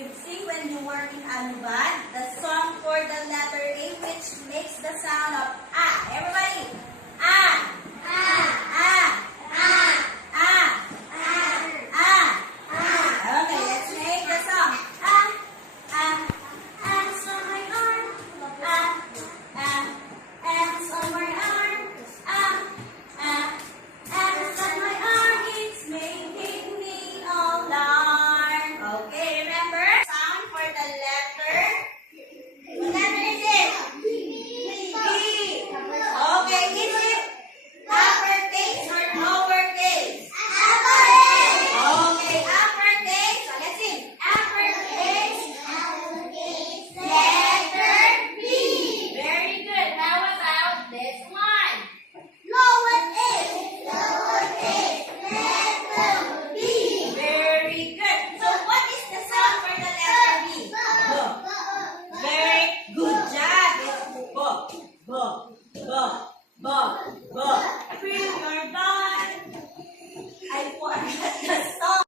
we've seen when you were in Alubad, the song for the letter A which makes the sound of A. Everybody, A. A. A. A. A. A. Okay, let's make the song. A. A. Ants on my arm. A. A. Ants on my arm. A. A. Ants on my arm. It's making me alarm. Okay, remember? Sound for the letter. What letter is it? B. Okay, is it uppercase or lowercase? Uppercase. Okay, uppercase. So let's sing. Uppercase. Letter B. Very good. How about this one? Lowercase. Letter B. Very good. So what is the sound for the letter B? B. Very good job. It's B. B. B. B. B. Feel your done. I forgot the song.